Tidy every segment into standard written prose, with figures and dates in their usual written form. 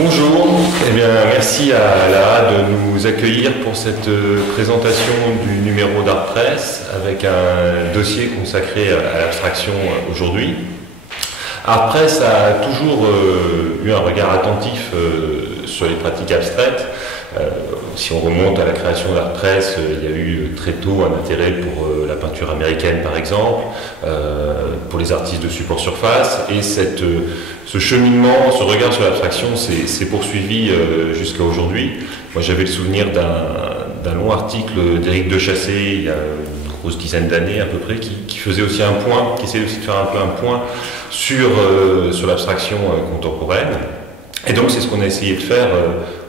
Bonjour, eh bien, merci à Lara de nous accueillir pour cette présentation du numéro d'Art Press avec un dossier consacré à l'abstraction aujourd'hui. Art Press a toujours eu un regard attentif sur les pratiques abstraites. Si on remonte à la création d'Art Press, il y a eu très tôt un intérêt pour la peinture américaine par exemple, pour les artistes de support surface, et ce cheminement, ce regard sur l'abstraction s'est poursuivi jusqu'à aujourd'hui. Moi j'avais le souvenir d'un long article d'Éric Dechassé il y a une grosse dizaine d'années à peu près, qui faisait aussi un point, qui essayait aussi de faire un peu un point sur l'abstraction contemporaine. Et donc c'est ce qu'on a essayé de faire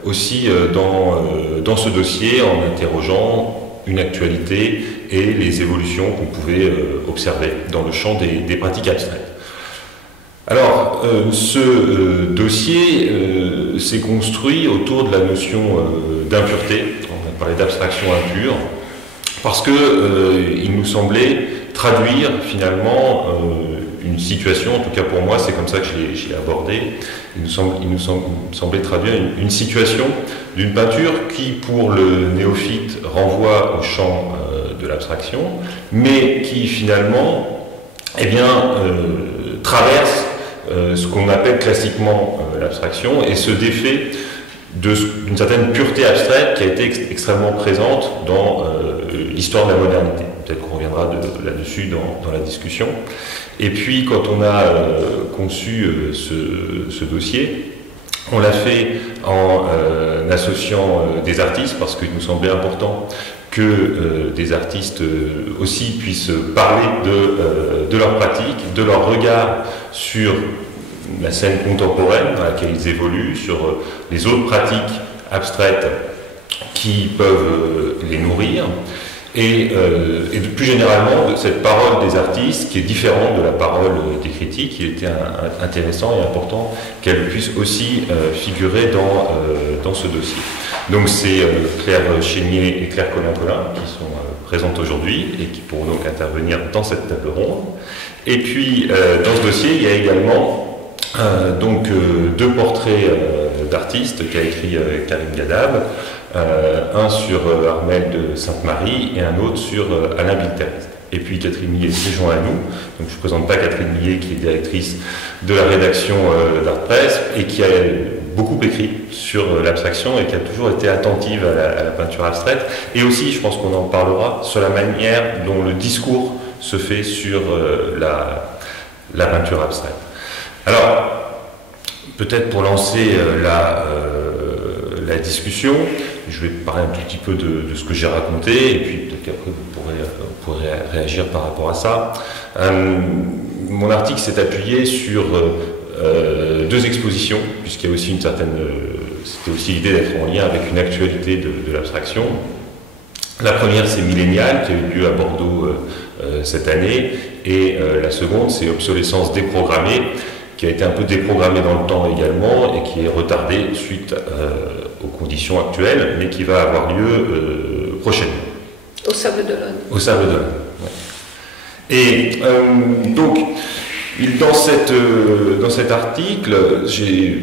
aussi dans ce dossier, en interrogeant une actualité et les évolutions qu'on pouvait observer dans le champ des pratiques abstraites. Alors, ce dossier s'est construit autour de la notion d'impureté. On a parlé d'abstraction impure, parce qu'il nous semblait traduire finalement une situation, en tout cas pour moi, c'est comme ça que je l'ai abordé. Il nous semblait traduire une situation d'une peinture qui, pour le néophyte, renvoie au champ de l'abstraction, mais qui finalement, traverse ce qu'on appelle classiquement l'abstraction et se défait d'une certaine pureté abstraite qui a été extrêmement présente dans l'histoire de la modernité. Peut-être qu'on reviendra là-dessus dans la discussion. Et puis, quand on a conçu ce dossier, on l'a fait en associant des artistes, parce qu'il nous semblait important que des artistes aussi puissent parler de leur pratique, de leur regard sur la scène contemporaine dans laquelle ils évoluent, sur les autres pratiques abstraites qui peuvent les nourrir. Et plus généralement de cette parole des artistes qui est différente de la parole des critiques. Il était intéressant et important qu'elle puisse aussi figurer dans ce dossier. Donc c'est Claire Chénier et Claire Collin-Collin qui sont présentes aujourd'hui et qui pourront donc intervenir dans cette table ronde. Et puis dans ce dossier il y a également deux portraits d'artistes qu'a écrit Karim Ghadab. Un sur Armelle de Sainte-Marie et un autre sur Alain Bilterès. Et puis Catherine Millet s'est joint à nous. Donc je ne présente pas Catherine Millet qui est directrice de la rédaction d'Art Press et qui a beaucoup écrit sur l'abstraction et qui a toujours été attentive à la peinture abstraite. Et aussi, je pense qu'on en parlera, sur la manière dont le discours se fait sur la peinture abstraite. Alors, peut-être pour lancer la discussion, je vais parler un tout petit peu de ce que j'ai raconté et puis peut-être qu'après vous pourrez réagir par rapport à ça. Mon article s'est appuyé sur deux expositions, puisqu'il y a aussi c'était aussi l'idée d'être en lien avec une actualité de l'abstraction. La première, c'est Millénial, qui a eu lieu à Bordeaux cette année, et la seconde, c'est Obsolescence déprogrammée, qui a été un peu déprogrammé dans le temps également et qui est retardé suite aux conditions actuelles, mais qui va avoir lieu prochainement. Au Sable d'Olonne. Au Sable d'Olonne, ouais. Et donc, dans cet article, j'ai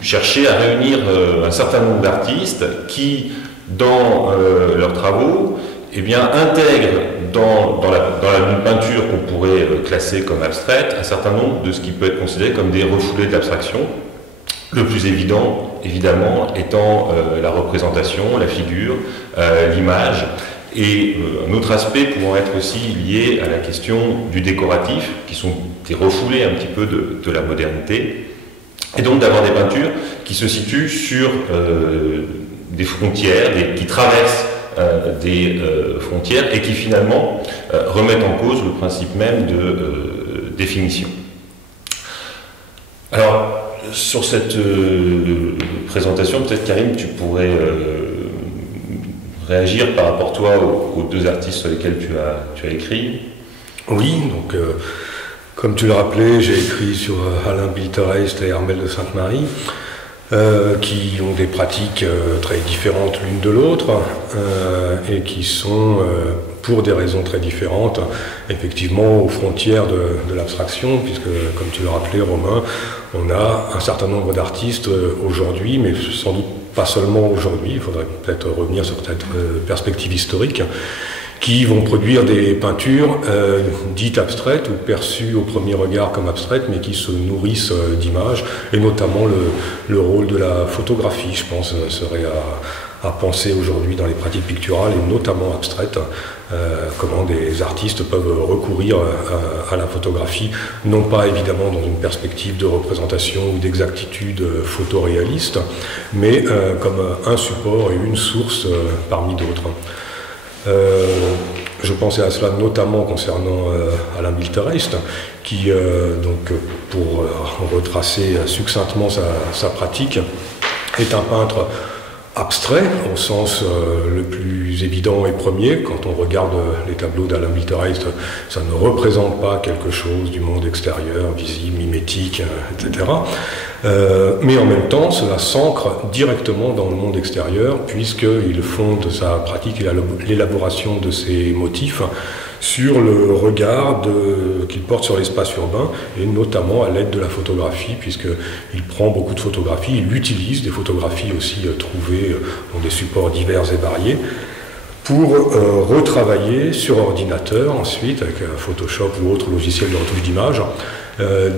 cherché à réunir un certain nombre d'artistes qui, dans leurs travaux, intègrent dans une peinture qu'on pourrait classer comme abstraite un certain nombre de ce qui peut être considéré comme des refoulés de l'abstraction. Le plus évident, évidemment, étant la représentation, la figure, l'image, et un autre aspect pouvant être aussi lié à la question du décoratif, qui sont des refoulés un petit peu de la modernité, et donc d'avoir des peintures qui se situent sur des frontières, qui traversent des frontières et qui finalement remettent en cause le principe même de définition. Alors, sur cette présentation, peut-être Karim, tu pourrais réagir par rapport toi aux deux artistes sur lesquels tu as écrit. Oui, donc comme tu le rappelais, j'ai écrit sur Alain Bilterès et Armelle de Sainte-Marie. Qui ont des pratiques très différentes l'une de l'autre et qui sont pour des raisons très différentes, effectivement aux frontières de l'abstraction, puisque, comme tu le rappelais, Romain, on a un certain nombre d'artistes aujourd'hui, mais sans doute pas seulement aujourd'hui, il faudrait peut-être revenir sur cette perspective historique, qui vont produire des peintures dites abstraites ou perçues au premier regard comme abstraites, mais qui se nourrissent d'images, et notamment le rôle de la photographie, je pense, serait à penser aujourd'hui dans les pratiques picturales, et notamment abstraites, comment des artistes peuvent recourir à la photographie, non pas évidemment dans une perspective de représentation ou d'exactitude photoréaliste, mais comme un support et une source parmi d'autres. Je pensais à cela notamment concernant Alain Milterheist, qui, donc, pour retracer succinctement sa pratique, est un peintre abstrait, au sens le plus évident et premier. Quand on regarde les tableaux d'Alain Milterheist, ça ne représente pas quelque chose du monde extérieur, visible, mimétique, etc. Mais en même temps, cela s'ancre directement dans le monde extérieur, puisqu'il fonde sa pratique et l'élaboration de ses motifs sur le regard qu'il porte sur l'espace urbain, et notamment à l'aide de la photographie, puisqu'il prend beaucoup de photographies, il utilise des photographies aussi trouvées dans des supports divers et variés, pour retravailler sur ordinateur, ensuite, avec Photoshop ou autre logiciel de retouche d'image,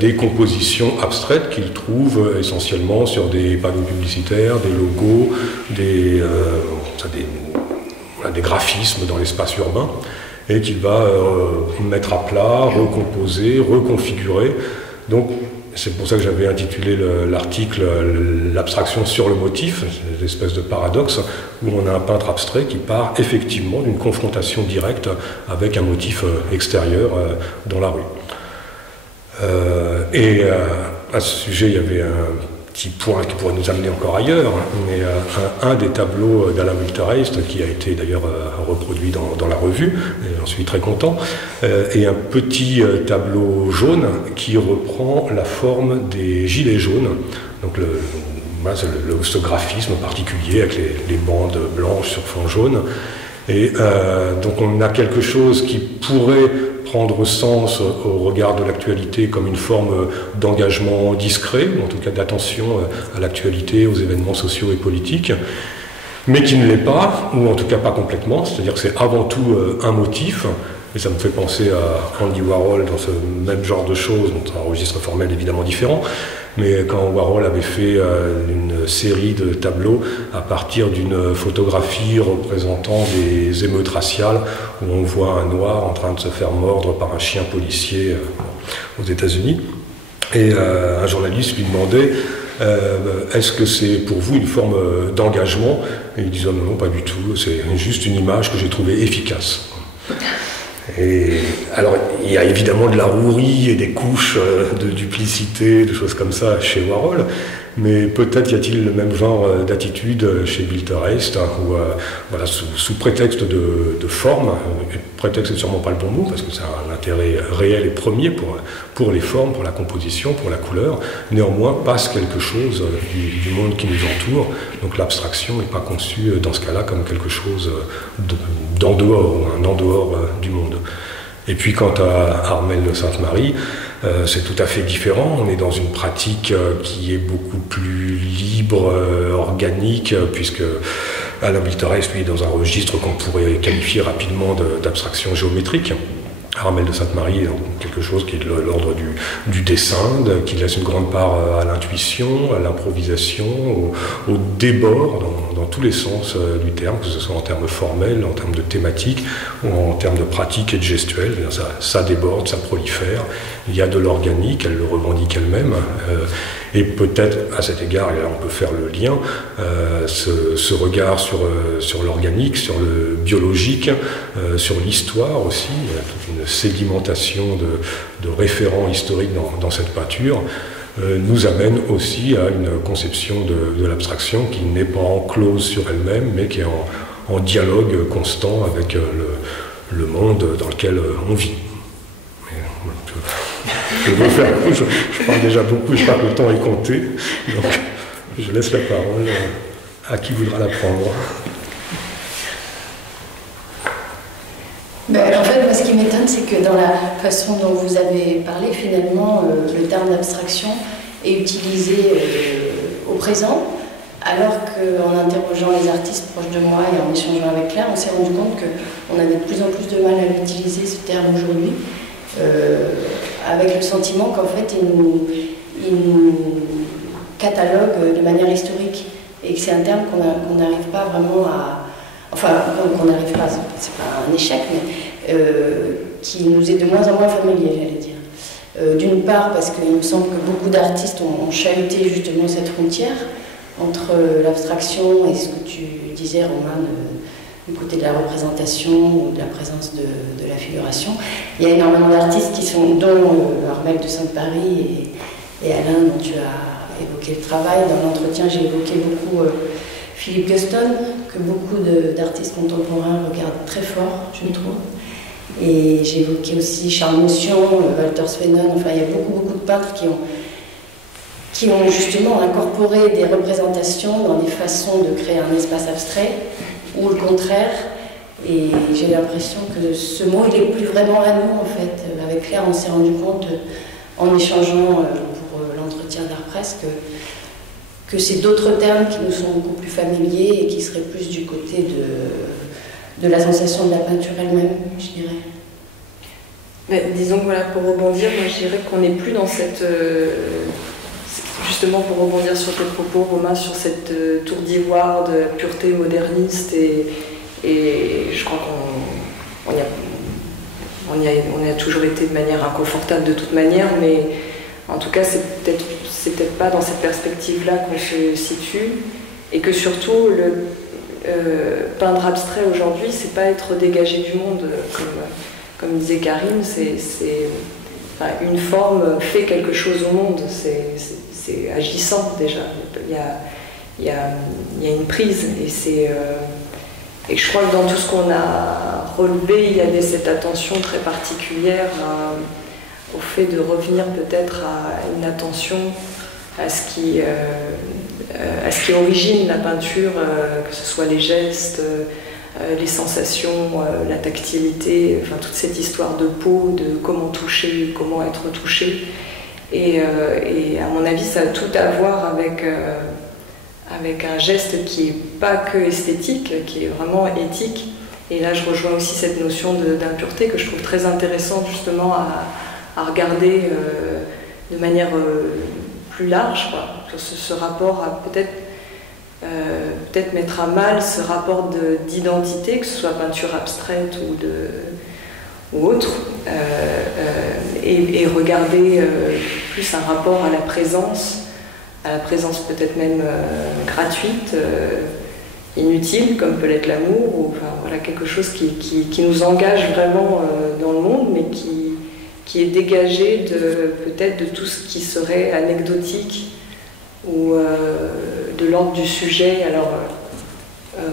des compositions abstraites qu'il trouve essentiellement sur des panneaux publicitaires, des logos, des graphismes dans l'espace urbain, et qu'il va mettre à plat, recomposer, reconfigurer. Donc c'est pour ça que j'avais intitulé l'article « L'abstraction sur le motif », une espèce de paradoxe, où on a un peintre abstrait qui part effectivement d'une confrontation directe avec un motif extérieur dans la rue. Et à ce sujet, il y avait un petit point qui pourrait nous amener encore ailleurs, mais un des tableaux d'Alain Milterheist, qui a été d'ailleurs reproduit dans la revue, et j'en suis très content, et un petit tableau jaune qui reprend la forme des gilets jaunes. Donc ce graphisme particulier avec les bandes blanches sur fond jaune. Et donc on a quelque chose qui pourrait prendre sens au regard de l'actualité comme une forme d'engagement discret, ou en tout cas d'attention à l'actualité, aux événements sociaux et politiques, mais qui ne l'est pas, ou en tout cas pas complètement, c'est-à-dire que c'est avant tout un motif, et ça me fait penser à Andy Warhol dans ce même genre de choses, dans un registre formel évidemment différent, mais quand Warhol avait fait une série de tableaux à partir d'une photographie représentant des émeutes raciales, où on voit un noir en train de se faire mordre par un chien policier aux États-Unis, et un journaliste lui demandait est-ce que c'est pour vous une forme d'engagement? Et il disait non, pas du tout, c'est juste une image que j'ai trouvée efficace. Et alors, il y a évidemment de la rouerie et des couches de duplicité, de choses comme ça chez Warhol, mais peut-être y a-t-il le même genre d'attitude chez Milterheist, où voilà, sous prétexte de forme, prétexte n'est sûrement pas le bon mot, parce que c'est un intérêt réel et premier pour les formes, pour la composition, pour la couleur, néanmoins passe quelque chose du monde qui nous entoure, donc l'abstraction n'est pas conçue dans ce cas-là comme quelque chose d'en dehors, ou un en dehors du monde. Et puis quant à Armelle de Sainte-Marie, c'est tout à fait différent. On est dans une pratique qui est beaucoup plus libre, organique, puisque Alain Milterheist, lui, est dans un registre qu'on pourrait qualifier rapidement d'abstraction géométrique. Armelle de Sainte-Marie est quelque chose qui est de l'ordre du dessin, qui laisse une grande part à l'intuition, à l'improvisation, au débord, dans tous les sens du terme, que ce soit en termes formels, en termes de thématiques, ou en termes de pratique et de gestuelle. Ça déborde, ça prolifère. Il y a de l'organique, elle le revendique elle-même. Et peut-être, à cet égard, et là on peut faire le lien, ce regard sur l'organique, sur le biologique, sur l'histoire aussi, il y a toute une sédimentation de référents historiques dans cette peinture, nous amène aussi à une conception de l'abstraction qui n'est pas enclose sur elle-même, mais qui est en dialogue constant avec le monde dans lequel on vit. Je parle déjà beaucoup, je crois que le temps est compté, donc je laisse la parole à qui voudra la prendre. En fait, moi, ce qui m'étonne, c'est que dans la façon dont vous avez parlé, finalement, le terme d'abstraction est utilisé au présent, alors qu'en interrogeant les artistes proches de moi et en échangeant avec Claire, on s'est rendu compte qu'on avait de plus en plus de mal à utiliser ce terme aujourd'hui, avec le sentiment qu'en fait, il nous catalogue de manière historique, et que c'est un terme qu'on n'arrive pas vraiment à... Enfin, qu'on n'arrive pas, c'est pas un échec, mais qui nous est de moins en moins familier, j'allais dire. D'une part, parce qu'il me semble que beaucoup d'artistes ont chahuté justement cette frontière entre l'abstraction et ce que tu disais, Romain, du côté de la représentation ou de la présence de la figuration. Il y a énormément d'artistes qui sont, dont Armel de Sainte-Paris et Alain, dont tu as évoqué le travail. Dans l'entretien, j'ai évoqué beaucoup Philippe Guston, que beaucoup d'artistes contemporains regardent très fort, je trouve. Et j'ai évoqué aussi Charles Motion, Walter Svenon, enfin il y a beaucoup de peintres qui ont justement incorporé des représentations dans des façons de créer un espace abstrait, ou le contraire. Et j'ai l'impression que ce mot, il n'est plus vraiment à nous, en fait. Avec Claire, on s'est rendu compte, en échangeant pour l'entretien d'Art Presse, que c'est d'autres termes qui nous sont beaucoup plus familiers et qui seraient plus du côté de la sensation de la peinture elle-même, je dirais. Mais disons que voilà, pour rebondir, moi je dirais qu'on n'est plus dans cette... justement pour rebondir sur tes propos, Romain, sur cette tour d'ivoire de la pureté moderniste, et je crois qu'on y a toujours été de manière inconfortable de toute manière, mais en tout cas c'est peut-être pas dans cette perspective-là qu'on se situe, et que surtout peindre abstrait aujourd'hui, c'est pas être dégagé du monde, comme disait Karim, enfin, une forme fait quelque chose au monde, c'est agissant déjà, il y a une prise, et je crois que dans tout ce qu'on a relevé, il y avait cette attention très particulière au fait de revenir peut-être à une attention à ce qui origine la peinture, que ce soit les gestes, les sensations, la tactilité, enfin toute cette histoire de peau, de comment toucher, comment être touché. Et à mon avis, ça a tout à voir avec un geste qui n'est pas que esthétique, qui est vraiment éthique. Et là, je rejoins aussi cette notion d'impureté que je trouve très intéressante justement à regarder de manière plus large, quoi. Ce rapport à peut-être mettre à mal ce rapport d'identité, que ce soit peinture abstraite ou autre, et regarder plus un rapport à la présence peut-être même gratuite, inutile, comme peut l'être l'amour, ou enfin, voilà, quelque chose qui nous engage vraiment dans le monde, mais qui est dégagé peut-être de tout ce qui serait anecdotique ou de l'ordre du sujet. Alors,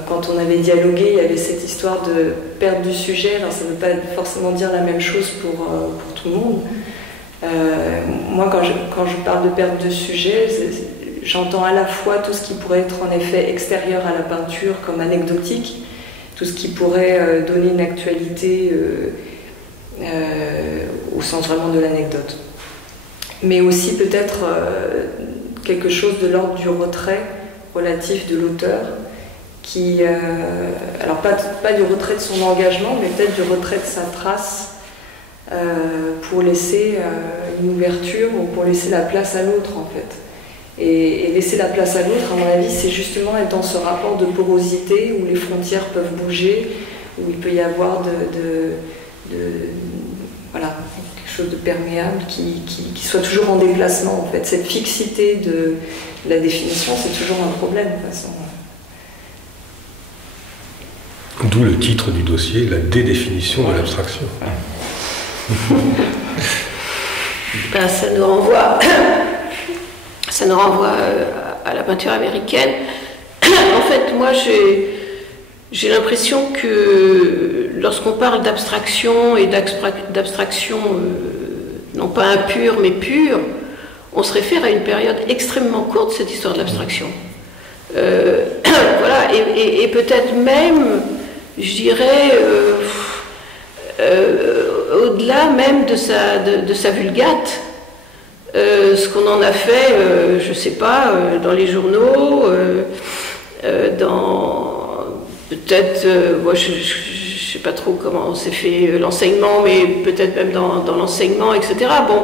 quand on avait dialogué, il y avait cette histoire de perte du sujet. Alors, ça ne veut pas forcément dire la même chose pour tout le monde. Moi, quand je parle de perte de sujet, j'entends à la fois tout ce qui pourrait être en effet extérieur à la peinture comme anecdotique, tout ce qui pourrait donner une actualité au sens vraiment de l'anecdote. Mais aussi peut-être quelque chose de l'ordre du retrait relatif de l'auteur, qui, alors pas du retrait de son engagement, mais peut-être du retrait de sa trace, pour laisser une ouverture ou pour laisser la place à l'autre en fait. Et laisser la place à l'autre, à mon avis, c'est justement être dans ce rapport de porosité où les frontières peuvent bouger, où il peut y avoir voilà, quelque chose de perméable qui soit toujours en déplacement en fait. Cette fixité de la définition, c'est toujours un problème de toute façon. D'où le titre du dossier, la dédéfinition de l'abstraction. Ben, ça nous renvoie à la peinture américaine. En fait, moi, j'ai l'impression que lorsqu'on parle d'abstraction et d'abstraction, non pas impure, mais pure, on se réfère à une période extrêmement courte de cette histoire de l'abstraction. Voilà, et peut-être même, je dirais, au-delà même de sa vulgate, ce qu'on en a fait, je ne sais pas, dans les journaux, peut-être, moi je ne sais pas trop comment s'est fait l'enseignement, mais peut-être même dans l'enseignement, etc. Bon,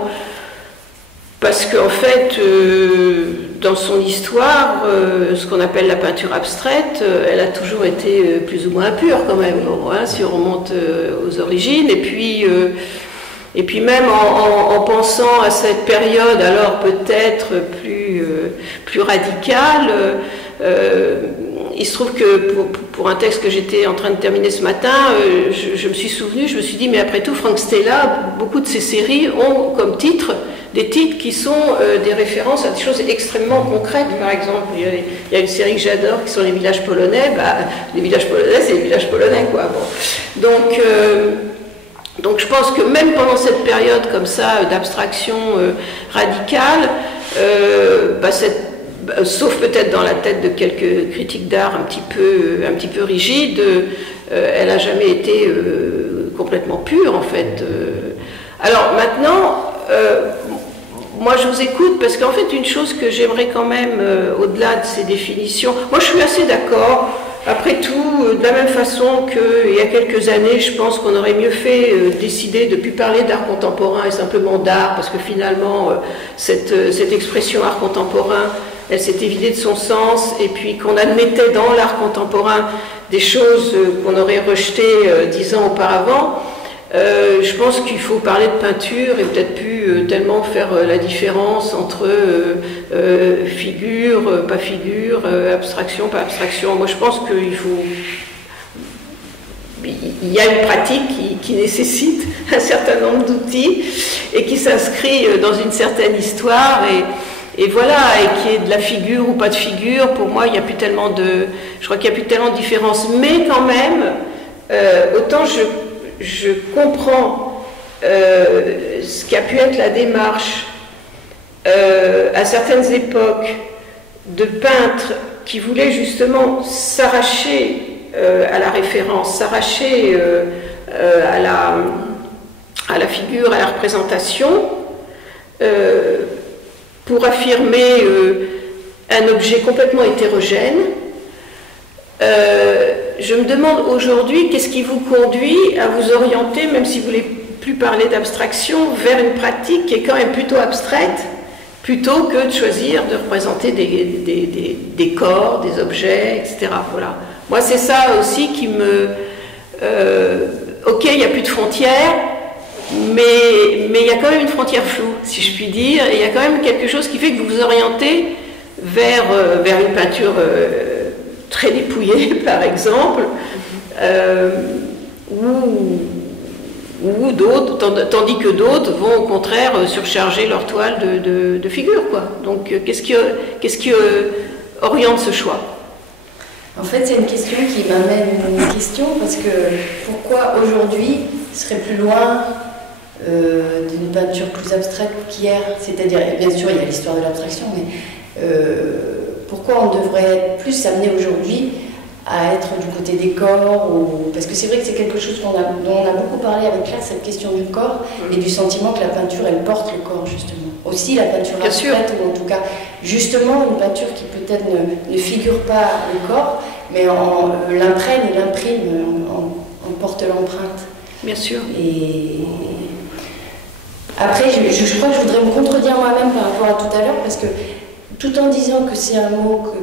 parce qu'en fait, dans son histoire, ce qu'on appelle la peinture abstraite, elle a toujours été plus ou moins pure quand même, bon, hein, si on remonte aux origines. Et puis même en pensant à cette période, alors peut-être plus radicale, il se trouve que pour un texte que j'étais en train de terminer ce matin, je me suis dit, mais après tout, Frank Stella, beaucoup de ses séries ont comme titre des titres qui sont des références à des choses extrêmement concrètes. Par exemple, il y a une série que j'adore qui sont les villages polonais. Les villages polonais, c'est les villages polonais, quoi. Bon. Donc je pense que même pendant cette période comme ça d'abstraction radicale, sauf peut-être dans la tête de quelques critiques d'art un petit peu rigides, elle n'a jamais été complètement pure en fait. Alors maintenant, moi je vous écoute parce qu'en fait une chose que j'aimerais quand même, au-delà de ces définitions, moi je suis assez d'accord. Après tout, de la même façon qu'il y a quelques années, je pense qu'on aurait mieux fait décider de ne plus parler d'art contemporain et simplement d'art, parce que finalement, cette expression art contemporain, elle s'était vidée de son sens, et puis qu'on admettait dans l'art contemporain des choses qu'on aurait rejetées 10 ans auparavant. Je pense qu'il faut parler de peinture et peut-être plus tellement faire la différence entre figure, pas figure, abstraction, pas abstraction. Moi je pense il y a une pratique qui nécessite un certain nombre d'outils et qui s'inscrit dans une certaine histoire et voilà, et qui est de la figure ou pas de figure. Pour moi, je crois qu'il n'y a plus tellement de différence, mais quand même, autant je comprends ce qu'a pu être la démarche à certaines époques de peintres qui voulaient justement s'arracher à la référence, s'arracher à la figure, à la représentation, pour affirmer un objet complètement hétérogène. Je me demande aujourd'hui qu'est-ce qui vous conduit à vous orienter, même si vous ne voulez plus parler d'abstraction, vers une pratique qui est quand même plutôt abstraite, plutôt que de choisir de représenter des corps, des objets, etc. Voilà. Moi, c'est ça aussi qui me... ok, il n'y a plus de frontières, mais il y a quand même une frontière floue, si je puis dire, et il y a quand même quelque chose qui fait que vous vous orientez vers une peinture très dépouillée, par exemple, ou d'autres, tandis que d'autres vont au contraire surcharger leur toile de figures, quoi. Donc, qu'est-ce qui oriente ce choix? En fait, c'est une question qui m'amène une question, parce que pourquoi aujourd'hui serait plus loin d'une peinture plus abstraite qu'hier? C'est-à-dire, bien sûr, il y a l'histoire de l'abstraction, mais pourquoi on devrait plus amener aujourd'hui à être du côté des corps Parce que c'est vrai que c'est quelque chose dont on a beaucoup parlé avec Claire, cette question du corps et du sentiment que la peinture, elle porte le corps, justement. Aussi la peinture abstraite, ou en tout cas, justement, une peinture qui peut-être ne figure pas le corps, mais l'imprègne et l'imprime, on porte l'empreinte. Bien sûr. Et après, je crois que je voudrais me contredire moi-même par rapport à tout à l'heure, parce que tout en disant que c'est un mot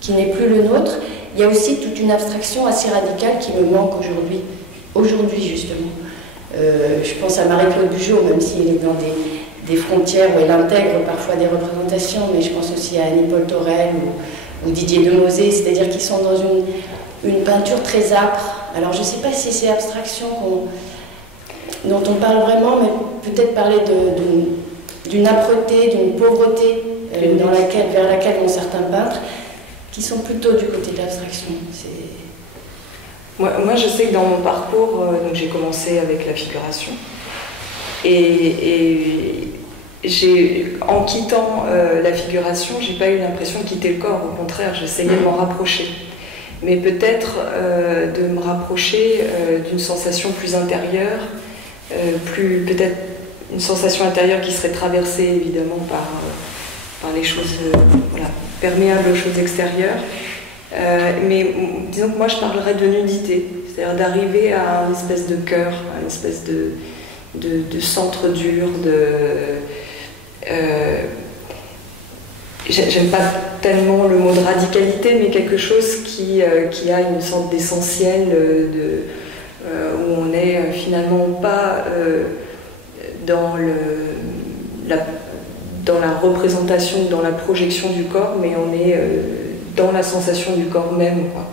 qui n'est plus le nôtre, il y a aussi toute une abstraction assez radicale qui me manque aujourd'hui. Aujourd'hui, justement. Je pense à Marie-Claude Bugeaud, même si elle est dans des frontières où elle intègre parfois des représentations, mais je pense aussi à Annie-Paul Thorel ou Didier Demosé, c'est-à-dire qu'ils sont dans une peinture très âpre. Alors je ne sais pas si c'est abstraction dont on parle vraiment, mais peut-être parler d'une âpreté, d'une pauvreté vers laquelle vont certains peintres, qui sont plutôt du côté de l'abstraction. Moi, je sais que dans mon parcours, j'ai commencé avec la figuration. Et en quittant la figuration, j'ai pas eu l'impression de quitter le corps. Au contraire, j'essayais de m'en rapprocher. mais peut-être de me rapprocher d'une sensation plus intérieure, peut-être une sensation intérieure qui serait traversée évidemment par les choses perméables aux choses extérieures. Mais disons que moi je parlerais de nudité, c'est-à-dire d'arriver à une espèce de cœur, à une espèce de centre dur, j'aime pas tellement le mot de radicalité, mais quelque chose qui a une sorte d'essentiel, où on n'est finalement pas dans la représentation, dans la projection du corps, mais on est dans la sensation du corps même, quoi.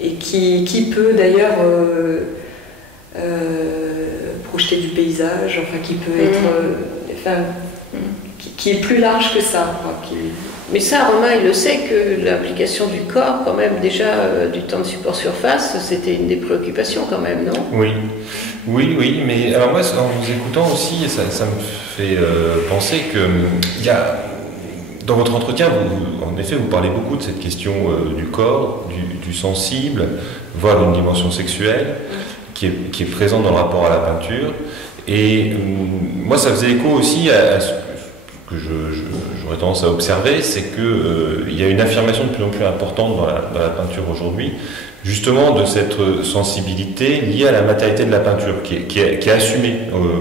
Et qui peut d'ailleurs projeter du paysage, enfin qui peut être, qui est plus large que ça, quoi, Mais ça, Romain, il le sait que l'application du corps, quand même, déjà du temps de support surface, c'était une des préoccupations quand même, non? Oui, mais alors moi, en vous écoutant aussi, ça me fait penser que dans votre entretien, en effet, vous parlez beaucoup de cette question du corps, du sensible, voire d'une dimension sexuelle, qui est présente dans le rapport à la peinture. Et moi, ça faisait écho aussi à ce que j'aurais tendance à observer, c'est qu'il y a une affirmation de plus en plus importante dans la peinture aujourd'hui, justement de cette sensibilité liée à la matérialité de la peinture, qui est assumée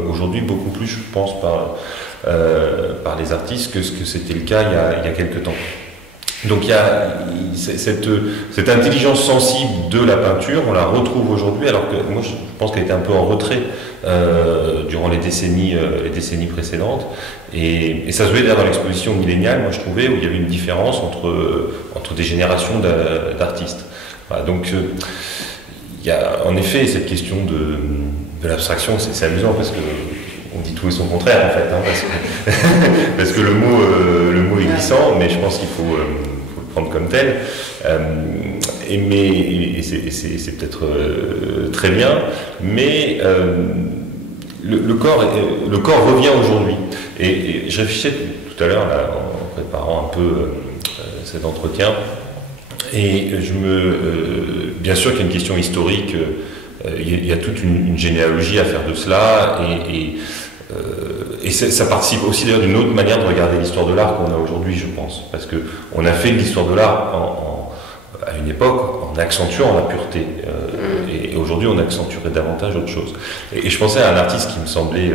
aujourd'hui beaucoup plus, je pense, par les artistes que ce que c'était le cas il y a quelques temps. Donc il y a cette intelligence sensible de la peinture, on la retrouve aujourd'hui, alors que moi je pense qu'elle était un peu en retrait durant les décennies précédentes, et ça se voyait dans l'exposition milléniale, moi je trouvais, où il y avait une différence entre des générations d'artistes. Voilà, donc il y a en effet cette question de l'abstraction, c'est amusant parce que on dit tout et son contraire en fait, parce que le mot est glissant, mais je pense qu'il faut le prendre comme tel. Et c'est peut-être très bien, mais le corps revient aujourd'hui. Et je réfléchissais tout à l'heure en préparant un peu cet entretien, et bien sûr qu'il y a une question historique. Il y a toute une généalogie à faire de cela, et ça participe aussi d'ailleurs d'une autre manière de regarder l'histoire de l'art qu'on a aujourd'hui, je pense, parce que on a fait l'histoire de l'art à une époque en accentuant la pureté, et aujourd'hui on accentuerait davantage autre chose. Et je pensais à un artiste qui me semblait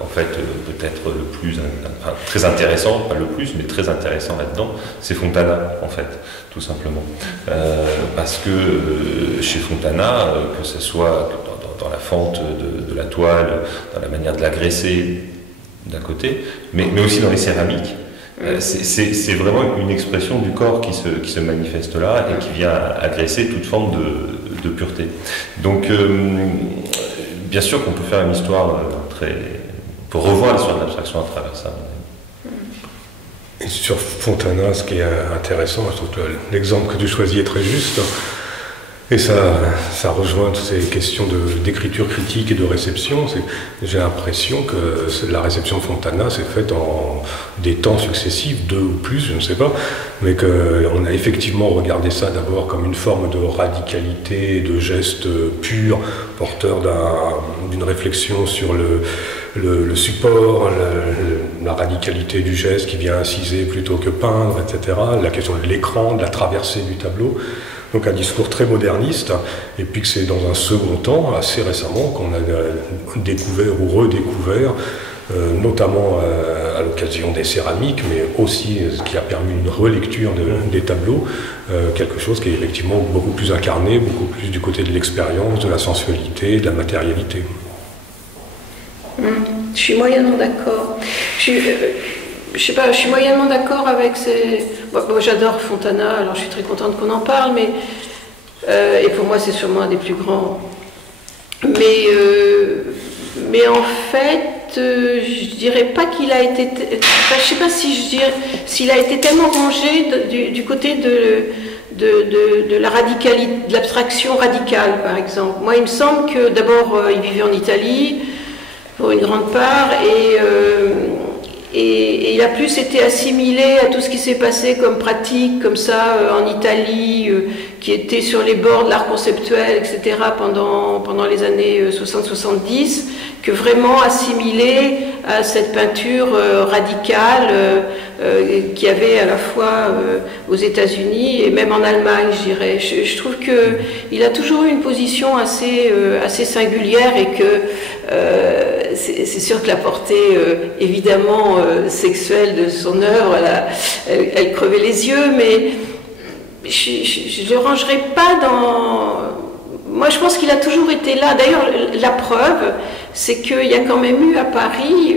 en fait peut-être le plus très intéressant, pas le plus, mais très intéressant là-dedans, c'est Fontana en fait, tout simplement, parce que chez Fontana, que ce soit dans la fente de la toile, dans la manière de l'agresser d'un côté, mais aussi dans les céramiques, c'est vraiment une expression du corps qui se manifeste là et qui vient agresser toute forme de pureté. Donc bien sûr qu'on peut faire une histoire pour revoir l'histoire de l'abstraction à travers ça. Et sur Fontana, ce qui est intéressant, je trouve que l'exemple que tu choisis est très juste. Et ça rejoint toutes ces questions d'écriture critique et de réception. J'ai l'impression que la réception de Fontana s'est faite en des temps successifs, 2 ou plus, je ne sais pas, mais qu'on a effectivement regardé ça d'abord comme une forme de radicalité, de geste pur, porteur d'une réflexion sur le support, la radicalité du geste qui vient inciser plutôt que peindre, etc. La question de l'écran, de la traversée du tableau. Donc un discours très moderniste, et puis que c'est dans un second temps, assez récemment, qu'on a découvert ou redécouvert, notamment à l'occasion des céramiques, mais aussi ce qui a permis une relecture des tableaux, quelque chose qui est effectivement beaucoup plus incarné, beaucoup plus du côté de l'expérience, de la sensualité, de la matérialité. Je suis moyennement d'accord. Je sais pas, je suis moyennement d'accord avec ces... Moi, j'adore Fontana, alors je suis très contente qu'on en parle, mais... et pour moi, c'est sûrement un des plus grands. Mais en fait, je dirais pas qu'il a été... je sais pas si je dirais... S'il a été tellement rangé du côté de la radicalité, de l'abstraction radicale, par exemple. Moi, il me semble que, d'abord, il vivait en Italie, pour une grande part, et il a plus été assimilé à tout ce qui s'est passé comme pratique, comme ça, en Italie, qui était sur les bords de l'art conceptuel, etc., pendant les années 60-70, que vraiment assimilé à cette peinture radicale qu'il y avait à la fois aux États-Unis et même en Allemagne, je dirais. Je trouve qu'il a toujours eu une position assez singulière et que c'est sûr que la portée évidemment sexuelle de son œuvre, elle crevait les yeux, mais je ne le rangerai pas dans... Moi, je pense qu'il a toujours été là. D'ailleurs, la preuve, c'est qu'il y a quand même eu à Paris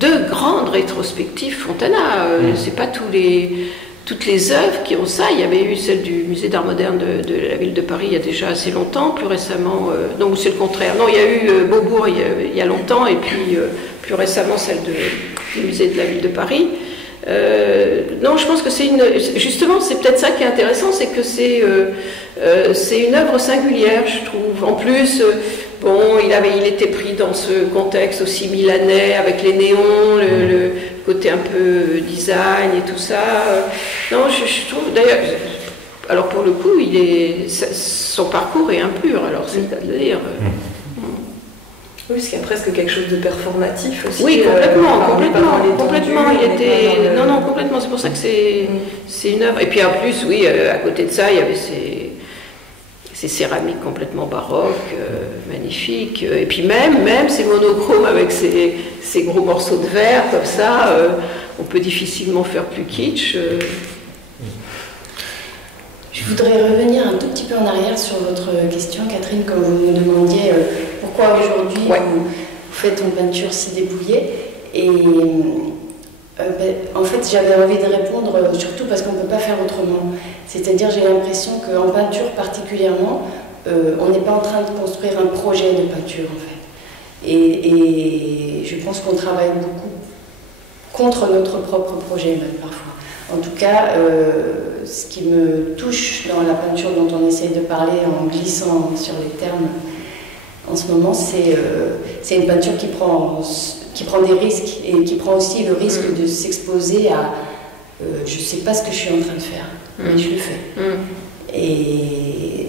deux grandes rétrospectives Fontana. C'est pas toutes les œuvres qui ont ça. Il y avait eu celle du Musée d'Art Moderne de la ville de Paris il y a déjà assez longtemps. Plus récemment, non, c'est le contraire. Non, il y a eu Beaubourg il y a longtemps, et puis plus récemment celle du Musée de la ville de Paris. Non, je pense que justement, c'est peut-être ça qui est intéressant, c'est que c'est une œuvre singulière, je trouve. En plus, bon, il était pris dans ce contexte aussi milanais, avec les néons, le côté un peu design et tout ça. Non, je trouve, d'ailleurs, alors pour le coup, son parcours est impur, alors c'est à dire. Oui, parce qu'il y a presque quelque chose de performatif aussi. Oui, complètement. Il était... Non, complètement. C'est pour ça que c'est une œuvre. Et puis en plus, oui, à côté de ça, il y avait ces céramiques complètement baroques, magnifiques. Et puis même ces monochromes avec ces gros morceaux de verre comme ça, on peut difficilement faire plus kitsch. Je voudrais revenir un tout petit peu en arrière sur votre question, Catherine, quand vous me demandiez pourquoi aujourd'hui vous faites une peinture si dépouillée. Et en fait, j'avais envie de répondre surtout parce qu'on ne peut pas faire autrement. C'est-à-dire, j'ai l'impression qu'en peinture particulièrement, on n'est pas en train de construire un projet de peinture, en fait. Et je pense qu'on travaille beaucoup contre notre propre projet, même parfois. En tout cas, ce qui me touche dans la peinture dont on essaye de parler en glissant sur les termes en ce moment, c'est une peinture qui prend des risques et qui prend aussi le risque de s'exposer à je ne sais pas ce que je suis en train de faire, mais je le fais. Et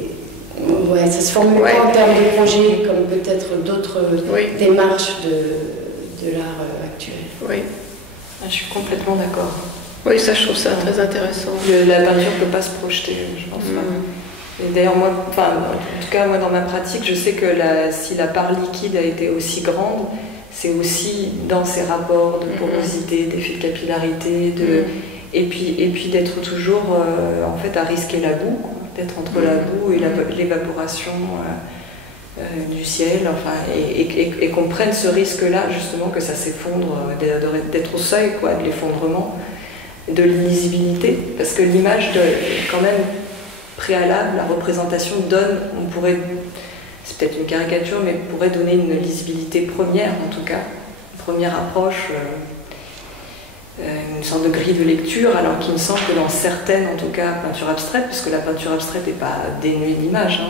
ouais, ça se formule pas en termes de projet comme peut-être d'autres démarches de l'art actuel. Oui. Je suis complètement d'accord. Oui, ça, je trouve ça très intéressant. La peinture ne peut pas se projeter, je pense pas. Et d'ailleurs, moi, en tout cas, moi, dans ma pratique, je sais que si la part liquide a été aussi grande, c'est aussi dans ses rapports de porosité, d'effet de capillarité, et puis d'être toujours en fait à risquer la boue, d'être entre la boue et l'évaporation du ciel, enfin, et qu'on prenne ce risque-là, justement, que ça s'effondre, d'être au seuil, quoi, de l'effondrement, de l'illisibilité, parce que l'image, quand même, préalable, la représentation donne, c'est peut-être une caricature, mais pourrait donner une lisibilité première, en tout cas, une première approche, une sorte de grille de lecture, alors qu'il me semble que dans certaines, en tout cas, peintures abstraites, parce que la peinture abstraite n'est pas dénuée d'image,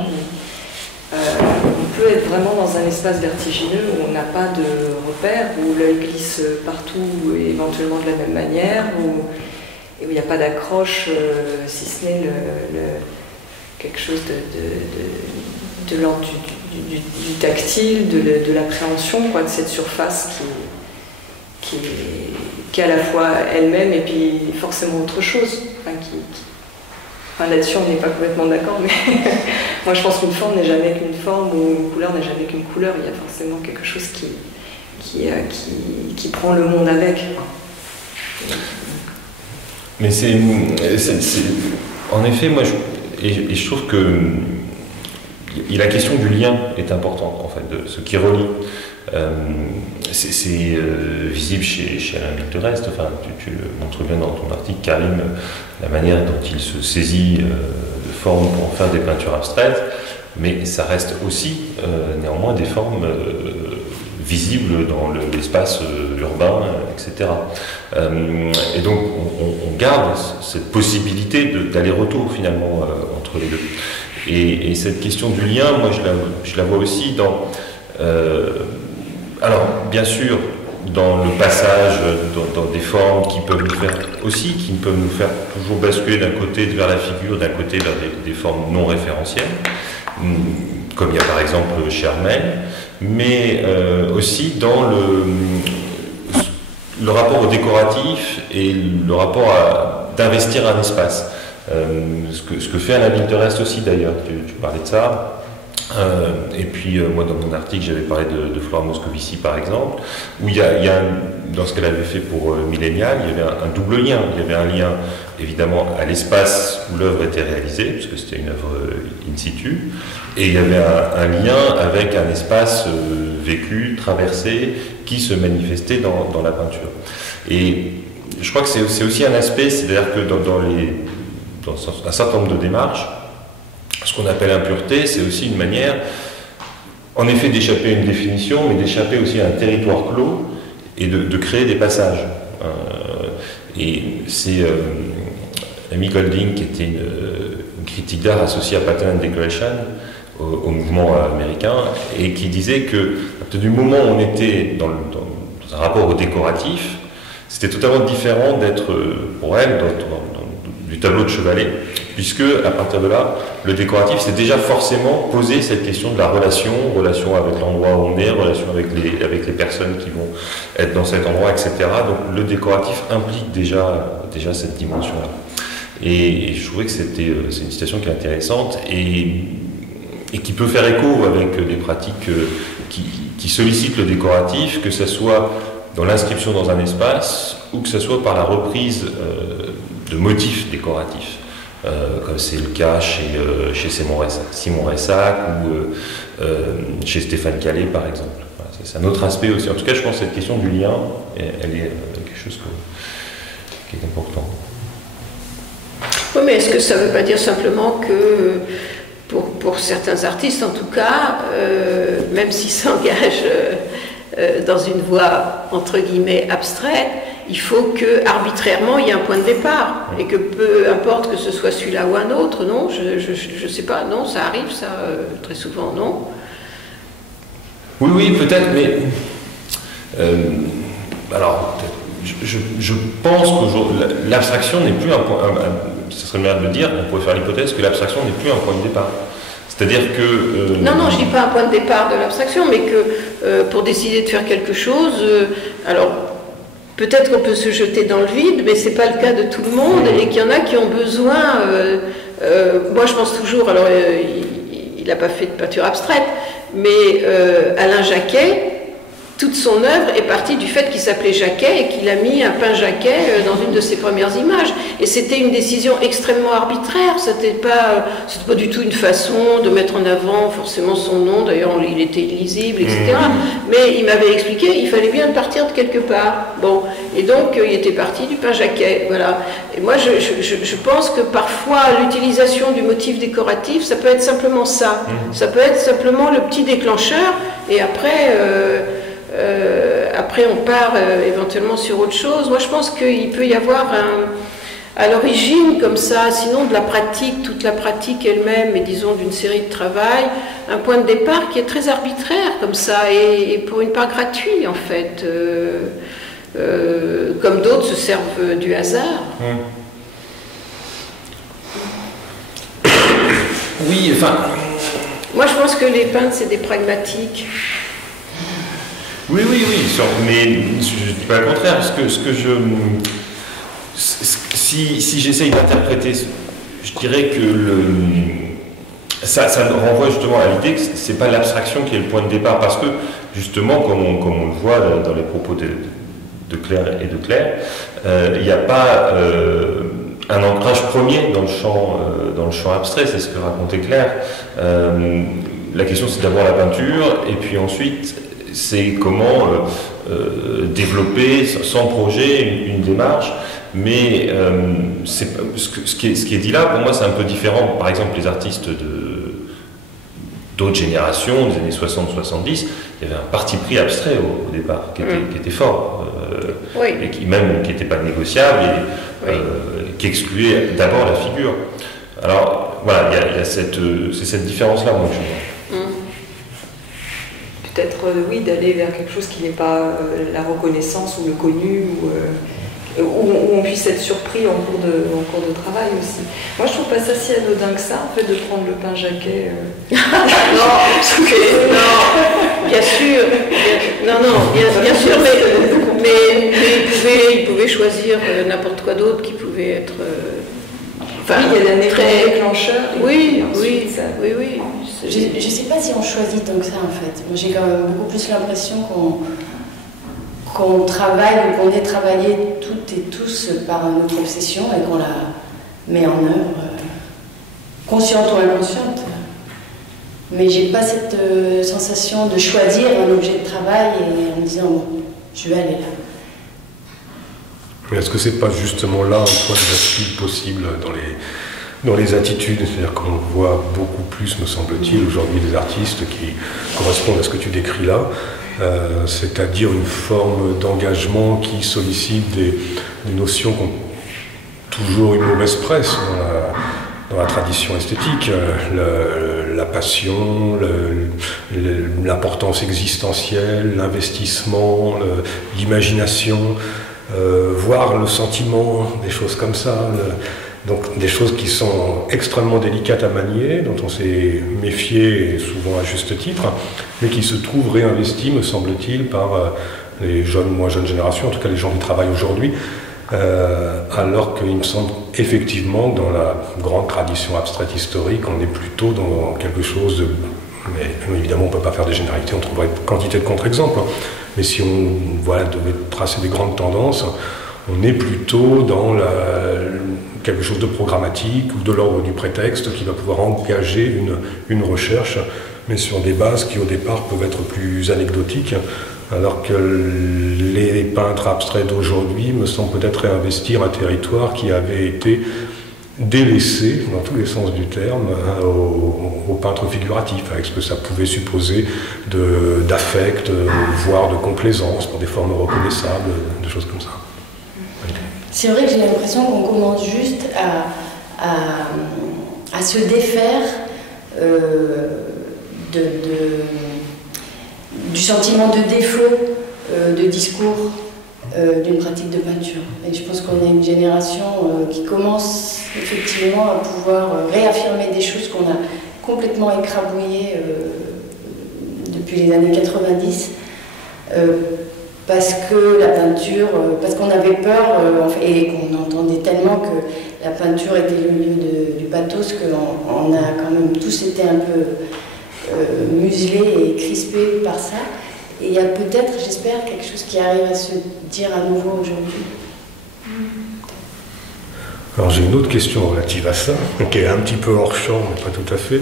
on peut être vraiment dans un espace vertigineux où on n'a pas de repères, où l'œil glisse partout et éventuellement de la même manière, et où il n'y a pas d'accroche, si ce n'est quelque chose de l'ordre du tactile, de l'appréhension, de cette surface qui est à la fois elle-même et puis forcément autre chose. Là-dessus, on n'est pas complètement d'accord, mais moi je pense qu'une forme n'est jamais qu'une forme ou une couleur n'est jamais qu'une couleur. Il y a forcément quelque chose qui prend le monde avec. Mais en effet, moi, je trouve que la question du lien est importante, en fait, de ce qui relie. C'est visible chez Alain Victorest, enfin, tu le montres bien dans ton article, Karim, la manière dont il se saisit de formes pour en faire des peintures abstraites, mais ça reste aussi néanmoins des formes visibles dans l'espace urbain, etc. Et donc on garde cette possibilité d'aller-retour finalement entre les deux. Et cette question du lien, moi je la vois aussi dans... alors, bien sûr, dans le passage, dans des formes qui peuvent nous faire toujours basculer d'un côté vers la figure, d'un côté vers des formes non référentielles, comme il y a par exemple chez Armel, mais aussi dans le rapport au décoratif et le rapport d'investir un espace. Ce que fait Alain Winterest aussi d'ailleurs, tu parlais de ça. Et puis moi dans mon article j'avais parlé de Flora Moscovici par exemple, où dans ce qu'elle avait fait pour Millennial, il y avait un double lien. Il y avait un lien évidemment à l'espace où l'œuvre était réalisée, parce que c'était une œuvre in situ, et il y avait un lien avec un espace vécu, traversé, qui se manifestait dans la peinture. Et je crois que c'est aussi un aspect, c'est-à-dire que dans un certain nombre de démarches, ce qu'on appelle impureté, c'est aussi une manière, en effet, d'échapper à une définition, mais d'échapper aussi à un territoire clos et de créer des passages. Et c'est Amy Golding, qui était une critique d'art associée à Pattern and Decoration, au mouvement américain, et qui disait que, à partir du moment où on était dans un rapport au décoratif, c'était totalement différent d'être, pour elle, du tableau de Chevalet, puisque à partir de là, le décoratif, c'est déjà forcément posé cette question de la relation avec l'endroit où on est, relation avec les personnes qui vont être dans cet endroit, etc. Donc le décoratif implique déjà cette dimension-là. Et je trouvais que c'est une citation qui est intéressante et qui peut faire écho avec des pratiques qui sollicitent le décoratif, que ce soit dans l'inscription dans un espace ou que ce soit par la reprise de motifs décoratifs. Comme c'est le cas chez Simon Ressac ou chez Stéphane Calais par exemple. Voilà, c'est un autre aspect aussi. En tout cas, je pense que cette question du lien, elle est quelque chose qui est important. Oui, mais est-ce que ça ne veut pas dire simplement que pour certains artistes en tout cas, même s'ils s'engagent dans une voie entre guillemets abstraite, il faut que arbitrairement il y ait un point de départ et que peu importe que ce soit celui-là ou un autre, non, je sais pas, non, ça arrive ça très souvent, non. Oui, peut-être, mais alors je pense qu'aujourd'hui l'abstraction n'est plus un point. Ce serait bien de le dire, on pourrait faire l'hypothèse que l'abstraction n'est plus un point de départ. C'est-à-dire que... Non, je ne dis pas un point de départ de l'abstraction, mais que pour décider de faire quelque chose, alors peut-être qu'on peut se jeter dans le vide, mais ce n'est pas le cas de tout le monde, et qu'il y en a qui ont besoin... moi, je pense toujours, alors il n'a pas fait de peinture abstraite, mais Alain Jacquet, toute son œuvre est partie du fait qu'il s'appelait Jacquet et qu'il a mis un pain Jacquet dans une de ses premières images. Et c'était une décision extrêmement arbitraire, c'était pas du tout une façon de mettre en avant forcément son nom, d'ailleurs il était illisible, etc. Mais il m'avait expliqué, il fallait bien partir de quelque part. Bon, et donc il était parti du pain Jacquet, voilà. Et moi je pense que parfois l'utilisation du motif décoratif, ça peut être simplement ça. Ça peut être simplement le petit déclencheur, et après... après on part éventuellement sur autre chose. Moi je pense qu'il peut y avoir à l'origine comme ça, sinon de la pratique, toute la pratique elle-même, et disons d'une série de travail, un point de départ qui est très arbitraire comme ça, et pour une part gratuit en fait, comme d'autres se servent du hasard. Oui, enfin... Moi je pense que les peintres c'est des pragmatiques. Oui, mais je ne dis pas le contraire, parce que si j'essaye d'interpréter, je dirais que ça renvoie justement à l'idée que ce n'est pas l'abstraction qui est le point de départ, parce que justement, comme on le voit dans les propos de Claire et de Claire, il n'y a pas un ancrage premier dans le champ abstrait, c'est ce que racontait Claire. La question c'est d'abord la peinture, et puis ensuite c'est comment développer sans projet une démarche, mais ce qui est dit là, pour moi, c'est un peu différent. Par exemple, les artistes d'autres générations, des années 60-70, il y avait un parti pris abstrait au départ, qui était fort, et qui n'était pas négociable, et qui excluait d'abord la figure. Alors, voilà, c'est cette différence-là, moi, je vois. peut-être, oui, d'aller vers quelque chose qui n'est pas la reconnaissance ou le connu, où on puisse être surpris en cours de travail aussi. Moi, je trouve pas ça si anodin que ça, en fait, de prendre le pain jaquet. Non, bien sûr. Bien sûr, mais il pouvait choisir n'importe quoi d'autre qui pouvait être... oui, il y a l'effet déclencheur. Oui. Je ne sais pas si on choisit tant que ça, en fait. Moi, j'ai quand même beaucoup plus l'impression qu'on travaille ou qu'on est travaillé toutes et tous par notre obsession et qu'on la met en œuvre, consciente ou inconsciente. Mais j'ai pas cette sensation de choisir un objet de travail et en me disant bon, je vais aller là. Mais est-ce que c'est pas justement là un point de bascule possible dans les attitudes? C'est-à-dire qu'on voit beaucoup plus, me semble-t-il, aujourd'hui des artistes qui correspondent à ce que tu décris là, c'est-à-dire une forme d'engagement qui sollicite des notions qui ont toujours une mauvaise presse dans la tradition esthétique, la passion, l'importance existentielle, l'investissement, l'imagination, voire le sentiment, des choses comme ça. Donc des choses qui sont extrêmement délicates à manier, dont on s'est méfié, souvent à juste titre, mais qui se trouvent réinvestis, me semble-t-il, par les moins jeunes générations, en tout cas les gens qui travaillent aujourd'hui, alors qu'il me semble effectivement que dans la grande tradition abstraite historique, on est plutôt dans quelque chose de... Mais évidemment, on ne peut pas faire des généralités, on trouverait une quantité de contre-exemples, mais si on devait tracer des grandes tendances, on est plutôt dans quelque chose de programmatique ou de l'ordre du prétexte qui va pouvoir engager une recherche, mais sur des bases qui au départ peuvent être plus anecdotiques, alors que les peintres abstraits d'aujourd'hui me semblent peut-être réinvestir un territoire qui avait été délaissé, dans tous les sens du terme, aux peintres figuratifs, avec ce que ça pouvait supposer d'affect, voire de complaisance pour des formes reconnaissables, des choses comme ça. C'est vrai que j'ai l'impression qu'on commence juste à se défaire du sentiment de défaut de discours d'une pratique de peinture. Et je pense qu'on est une génération qui commence effectivement à pouvoir réaffirmer des choses qu'on a complètement écrabouillées depuis les années 90. Parce que la peinture, parce qu'on avait peur et qu'on entendait tellement que la peinture était le lieu du pathos qu'on a quand même tous été un peu muselés et crispés par ça. Et il y a peut-être, j'espère, quelque chose qui arrive à se dire à nouveau aujourd'hui. Alors j'ai une autre question relative à ça, qui est un petit peu hors champ, mais pas tout à fait,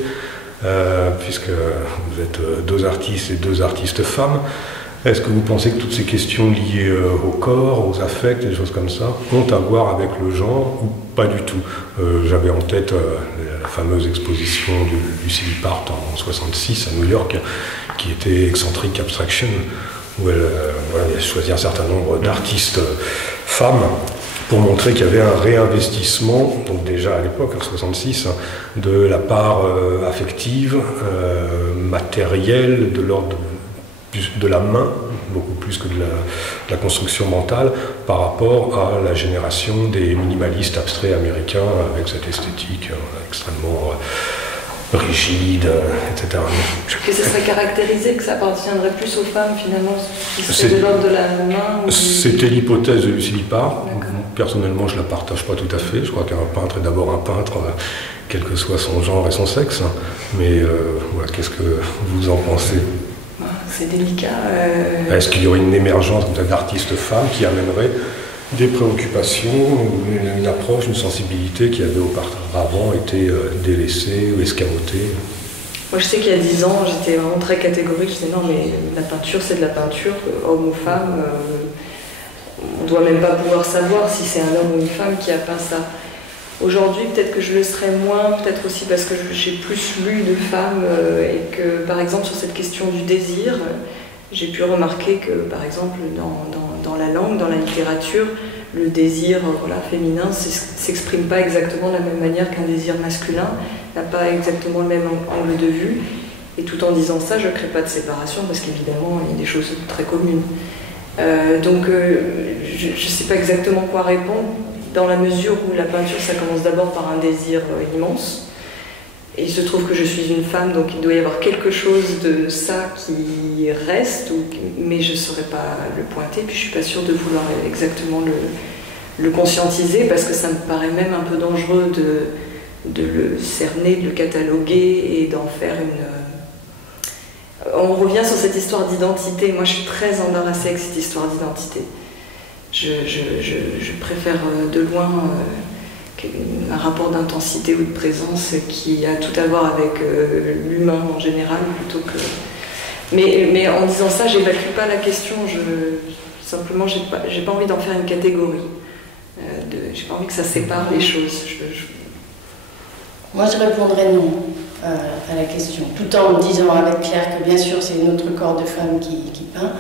puisque vous êtes deux artistes et deux artistes femmes. Est-ce que vous pensez que toutes ces questions liées au corps, aux affects, des choses comme ça, ont à voir avec le genre ou pas du tout? J'avais en tête la fameuse exposition de Lucy Lippard en 1966 à New York, qui était Eccentric Abstraction, où elle a choisi un certain nombre d'artistes femmes pour montrer qu'il y avait un réinvestissement, donc déjà à l'époque, en 1966, de la part affective, matérielle, de l'ordre de la main, beaucoup plus que de la construction mentale, par rapport à la génération des minimalistes abstraits américains avec cette esthétique extrêmement rigide, etc. Que ça serait caractérisé, que ça appartiendrait plus aux femmes finalement, si c'était de l'ordre de la main ou... C'était l'hypothèse de Lucy Lippard. Personnellement, je ne la partage pas tout à fait. Je crois qu'un peintre est d'abord un peintre, quel que soit son genre et son sexe. Mais voilà, qu'est-ce que vous en pensez ? C'est délicat. Est-ce qu'il y aurait une émergence d'artistes femmes qui amènerait des préoccupations, une approche, une sensibilité qui avait auparavant été délaissée ou escamotée? Moi je sais qu'il y a 10 ans, j'étais vraiment très catégorique, je disais non mais la peinture c'est de la peinture, homme ou femme, on ne doit même pas pouvoir savoir si c'est un homme ou une femme qui a peint ça. Aujourd'hui, peut-être que je le serais moins, peut-être aussi parce que j'ai plus lu de femmes et que, par exemple, sur cette question du désir, j'ai pu remarquer que, par exemple, dans la langue, dans la littérature, le désir féminin ne s'exprime pas exactement de la même manière qu'un désir masculin, n'a pas exactement le même angle de vue. Et tout en disant ça, je ne crée pas de séparation parce qu'évidemment, il y a des choses très communes. Donc, je ne sais pas exactement quoi répondre, dans la mesure où la peinture, ça commence d'abord par un désir immense. Et il se trouve que je suis une femme, donc il doit y avoir quelque chose de ça qui reste, mais je ne saurais pas le pointer, puis je ne suis pas sûre de vouloir exactement le conscientiser, parce que ça me paraît même un peu dangereux de le cerner, de le cataloguer et d'en faire une... On revient sur cette histoire d'identité. Moi, je suis très embarrassée avec cette histoire d'identité. Je préfère de loin un rapport d'intensité ou de présence qui a tout à voir avec l'humain en général, plutôt que... Mais en disant ça, j'évacue pas la question. Simplement, j'ai pas envie d'en faire une catégorie. J'ai pas envie que ça sépare les choses. Moi, je répondrais non à la question, tout en disant avec Claire que bien sûr c'est notre corps de femme qui peint.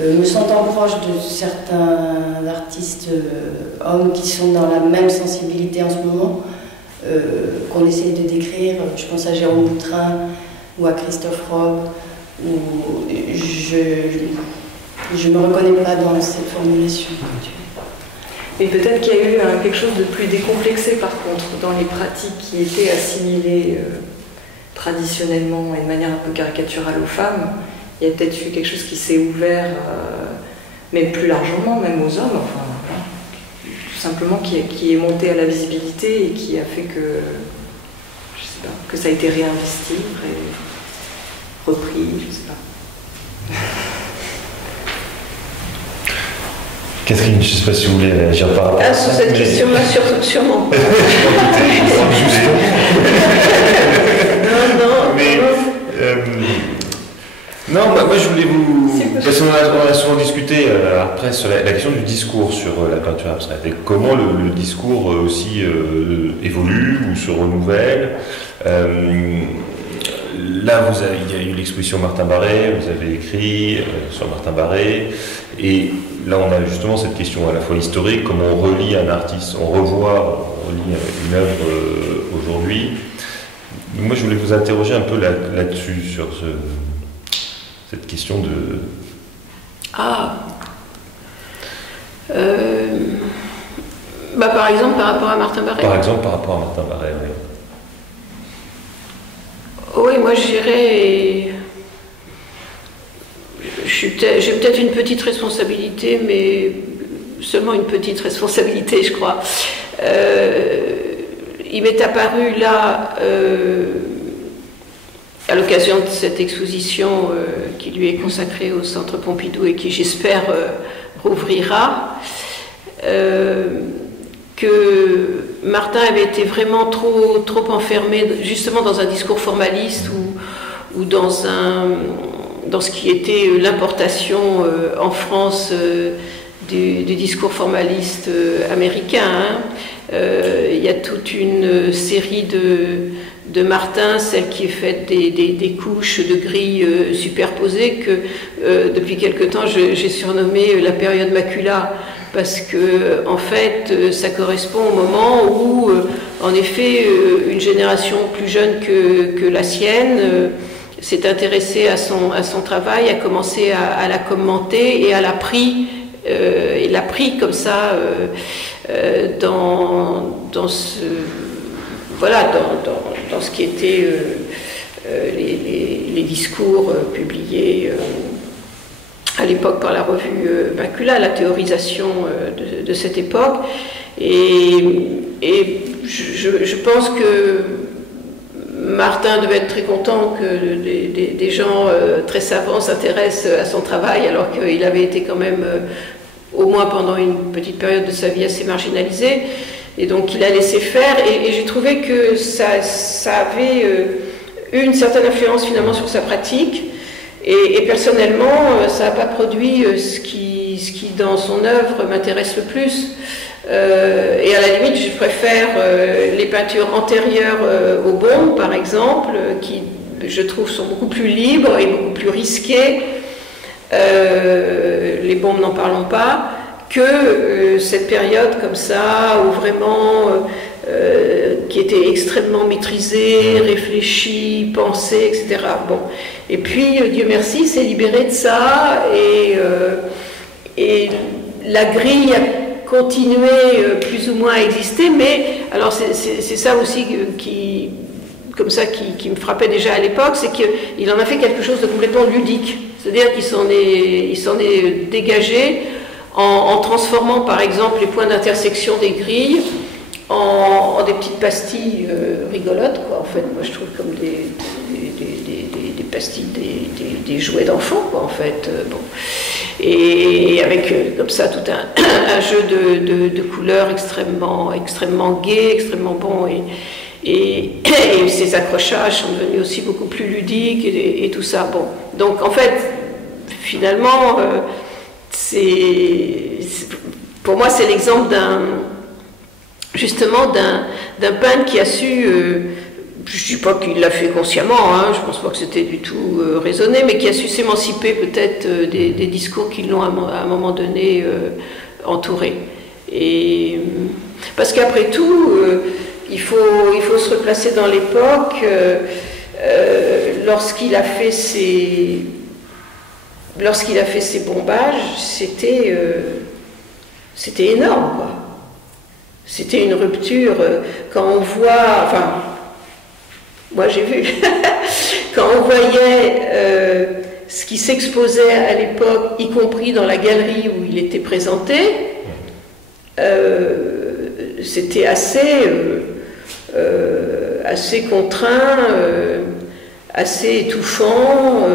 Me sentant proche de certains artistes hommes qui sont dans la même sensibilité en ce moment, qu'on essaye de décrire, je pense à Jérôme Boutrin ou à Christophe Robe, où je ne me reconnais pas dans cette formulation. Mais peut-être qu'il y a eu quelque chose de plus décomplexé par contre dans les pratiques qui étaient assimilées traditionnellement et de manière un peu caricaturale aux femmes. Il y a peut-être eu quelque chose qui s'est ouvert, mais plus largement, même aux hommes, enfin, tout simplement qui est monté à la visibilité et qui a fait que, je sais pas, que ça a été réinvesti, repris, je sais pas. Catherine, je ne sais pas si vous voulez réagir par rapport à ça. Sur cette question-là, sûrement. Non, moi je voulais vous... Parce qu'on a souvent discuté après sur la question du discours sur la peinture abstraite et comment le discours aussi évolue ou se renouvelle. Là, il y a eu l'exposition Martin Barré, vous avez écrit sur Martin Barré, et là on a justement cette question à la fois historique, comment on relie un artiste, on relie une œuvre aujourd'hui. Moi je voulais vous interroger un peu là-dessus, sur cette question de... par exemple par rapport à Martin Barré. Par exemple par rapport à Martin Barré, oui. Oui, moi je dirais, j'ai peut-être une petite responsabilité, mais seulement une petite responsabilité, je crois. Il m'est apparu là, à l'occasion de cette exposition qui lui est consacrée au Centre Pompidou et qui, j'espère, rouvrira, que Martin avait été vraiment trop enfermé justement dans un discours formaliste ou dans ce qui était l'importation en France du discours formaliste américain. Il y a toute une série de Martin, celle qui est faite des couches de gris superposées que depuis quelque temps j'ai surnommé la période macula, parce que en fait ça correspond au moment où en effet une génération plus jeune que la sienne s'est intéressée à son travail, a commencé à la commenter et l'a pris comme ça dans ce qui était les discours publiés à l'époque par la revue Macula, la théorisation de cette époque. Et je pense que Martin devait être très content que des gens très savants s'intéressent à son travail, alors qu'il avait été quand même, au moins pendant une petite période de sa vie, assez marginalisé. Et donc il a laissé faire, et j'ai trouvé que ça avait eu une certaine influence finalement sur sa pratique. Et personnellement, ça n'a pas produit ce qui dans son œuvre m'intéresse le plus. Et à la limite, je préfère les peintures antérieures aux bombes, par exemple, qui, je trouve, sont beaucoup plus libres et beaucoup plus risquées. Les bombes, n'en parlons pas, que cette période comme ça, où vraiment qui était extrêmement maîtrisé, réfléchi, pensé, etc. Bon. Et puis, Dieu merci, s'est libéré de ça, et la grille a continué plus ou moins à exister, mais alors c'est ça aussi qui me frappait déjà à l'époque, c'est qu'il en a fait quelque chose de complètement ludique. C'est-à-dire qu'il s'en est dégagé en transformant par exemple les points d'intersection des grilles en des petites pastilles rigolotes, quoi. En fait, moi je trouve comme des pastilles, des jouets d'enfants, quoi, en fait. Bon. Et avec comme ça tout un jeu de couleurs extrêmement gai, extrêmement bon, et ces accrochages sont devenus aussi beaucoup plus ludiques et tout ça. Bon. Donc en fait, finalement, pour moi c'est l'exemple justement d'un peintre qui a su, je ne dis pas qu'il l'a fait consciemment, hein, je ne pense pas que c'était du tout raisonné, mais qui a su s'émanciper peut-être des discours qui l'ont à un moment donné entouré. Et, parce qu'après tout, il faut se replacer dans l'époque. Lorsqu'il a fait ses bombages, c'était énorme, quoi. C'était une rupture. Quand on voit, enfin, moi j'ai vu, quand on voyait ce qui s'exposait à l'époque, y compris dans la galerie où il était présenté, c'était assez contraint, assez étouffant.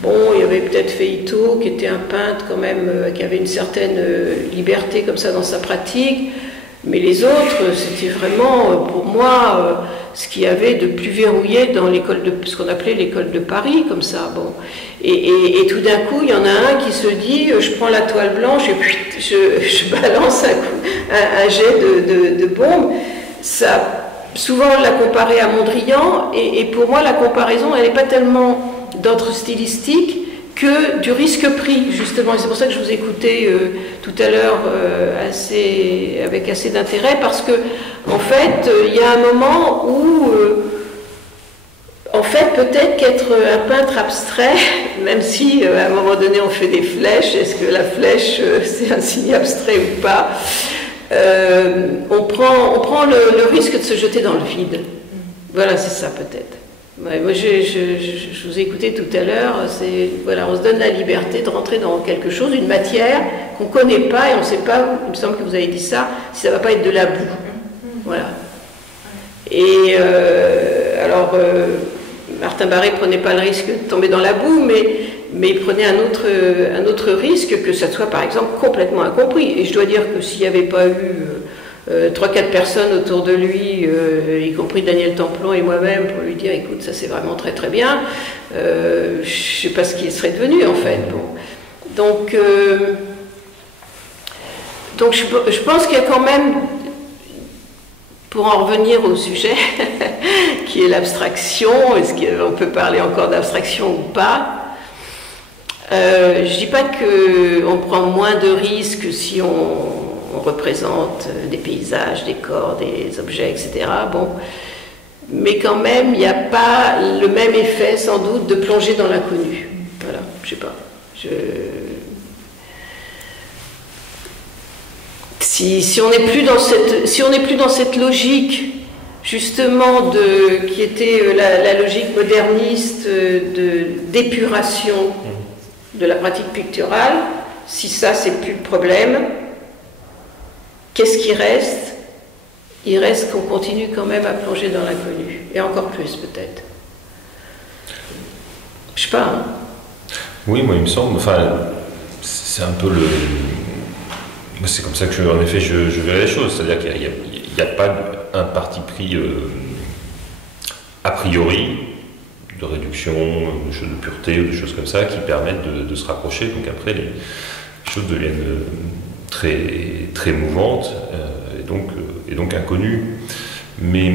Bon, il y avait peut-être Feito, qui était un peintre quand même, qui avait une certaine liberté comme ça dans sa pratique, mais les autres, c'était vraiment, pour moi, ce qu'il y avait de plus verrouillé dans ce qu'on appelait l'école de Paris, comme ça. Bon. Et tout d'un coup, il y en a un qui se dit, je prends la toile blanche et puis je balance un jet de bombe. Ça, souvent, on l'a comparé à Mondrian, et pour moi, la comparaison, elle n'est pas tellement d'ordre stylistique que du risque pris, justement. Et c'est pour ça que je vous écoutais tout à l'heure avec assez d'intérêt, parce que, en fait, il y a un moment où, en fait, peut-être qu'être un peintre abstrait, même si à un moment donné on fait des flèches, est-ce que la flèche c'est un signe abstrait ou pas, on prend le risque de se jeter dans le vide. Voilà, c'est ça peut-être. Ouais, moi, je vous ai écouté tout à l'heure, voilà, on se donne la liberté de rentrer dans quelque chose, une matière qu'on ne connaît pas, et on ne sait pas, il me semble que vous avez dit ça, si ça ne va pas être de la boue. Voilà. Et alors, Martin Barré ne prenait pas le risque de tomber dans la boue, mais il prenait un autre risque, que ça soit par exemple complètement incompris. Et je dois dire que s'il n'y avait pas eu 3-4 personnes autour de lui, y compris Daniel Templon et moi-même, pour lui dire écoute, ça c'est vraiment très très bien, je ne sais pas ce qu'il serait devenu en fait. Bon. Donc je pense qu'il y a quand même, pour en revenir au sujet, qui est l'abstraction, est-ce qu'on peut parler encore d'abstraction ou pas, je ne dis pas qu'on prend moins de risques si on représente des paysages, des corps, des objets, etc. Bon. Mais quand même, il n'y a pas le même effet, sans doute, de plonger dans l'inconnu. Voilà, je ne sais pas. Si on n'est plus dans cette logique, justement, qui était la logique moderniste d'épuration de la pratique picturale, si ça, c'est plus le problème, qu'est-ce qui reste? Il reste qu'on continue quand même à plonger dans l'inconnu, et encore plus peut-être. Je sais pas. Hein. Oui, moi il me semble, enfin, c'est un peu c'est comme ça que en effet je verrai les choses, c'est-à-dire qu'il n'y a pas un parti pris a priori de réduction, de pureté, ou de choses comme ça qui permettent de se rapprocher, donc après les choses deviennent très, très mouvantes et donc inconnues. Mais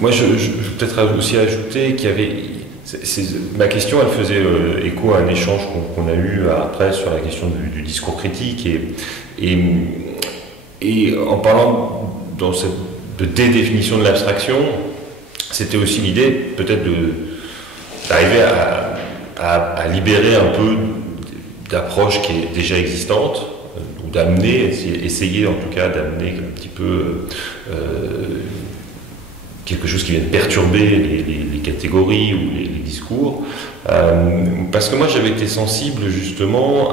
moi je vais peut-être aussi ajouter qu'il y avait... ma question, elle faisait écho à un échange qu'on a eu après sur la question du discours critique et Et en parlant de dédéfinition de l'abstraction, c'était aussi l'idée peut-être d'arriver à libérer un peu d'approches qui est déjà existantes, ou d'amener, essayer en tout cas d'amener un petit peu quelque chose qui vienne perturber les catégories ou les discours. Parce que moi j'avais été sensible justement